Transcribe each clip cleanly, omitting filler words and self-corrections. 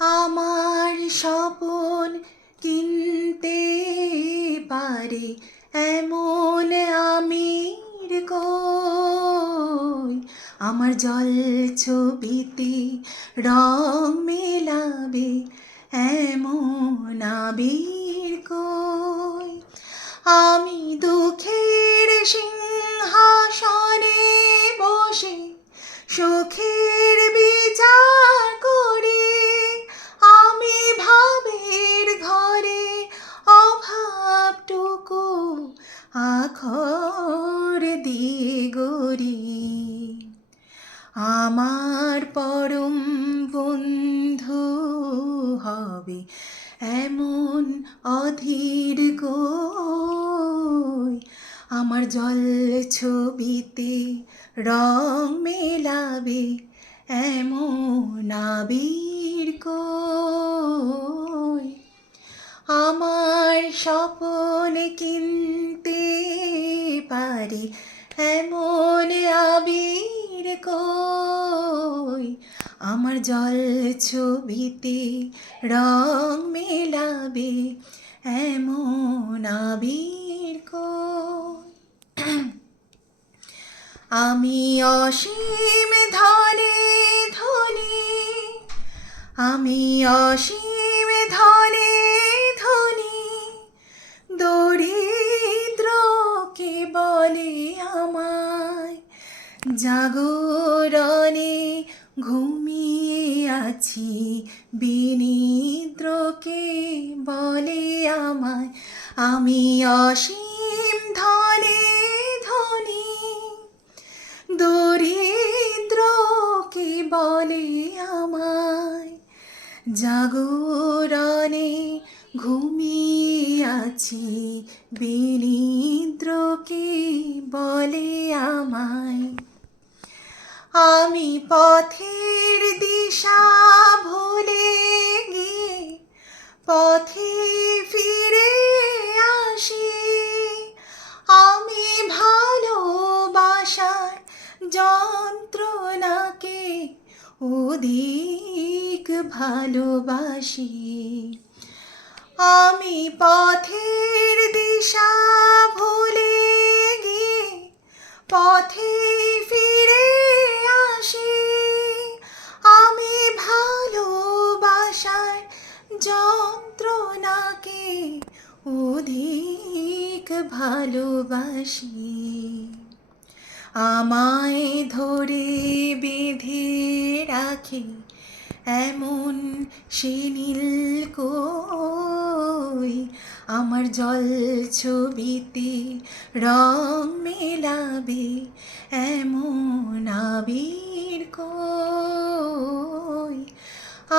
আমার স্বপন কিনতে পারে এমন আমির কই। আমার জল ছবিতে রং মেলাবে এমন আবির কই। আমি দুঃখের সিংহাসনে বসে সুখের বিচার করি। আমি ভাবের ঘরে অভাবটুকু আখর দিয়ে গড়ি। আমার পরম বন্ধু হবে এমন অধীর কই। আমার জল ছবিতে রং মেলাবে এমন আবির কই। আমার স্বপন কিনতে পারে এমন আবির কই। আমার জল ছবিতে রং মেলাবে এমন আবির কই। আমি অসীম ধনে ধনী, আমি অসীম ধনে ধনী, দরিদ্রকে বলে আমায়। জাগরণে ঘুমিয়ে আছি, বিনিদ্রকে বলে আমায়। আমি অসীম ধনে ধনী, দরিদ্রকে বলে আমায়। জাগরণে ঘুমিয়ে আছি, বিনিদ্রকে বলে আমায়। আমি পথের দিশা ভুলে গিয়ে পথে ফিরে আসি। আমি ভালোবাসার যন্ত্রণাকে অধিক ভালোবাসি। আমি পথের দিশা ভুলে গিয়ে পথে ফিরে আসি। আমি ভালোবাসার যন্ত্রণাকে অধিক ভালোবাসি। আমায় ধরে বেঁধে রাখে এমন সে নীল কই। আমার জল ছবিতে রং মেলাবে এমন আবির কই।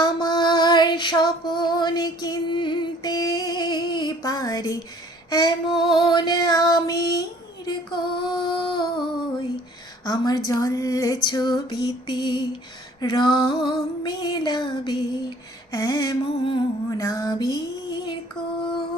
আমার স্বপন কিনতে পারে এমন আমির কই। আমার জল ছবিতে রং মেলাবে এমন আবির কই।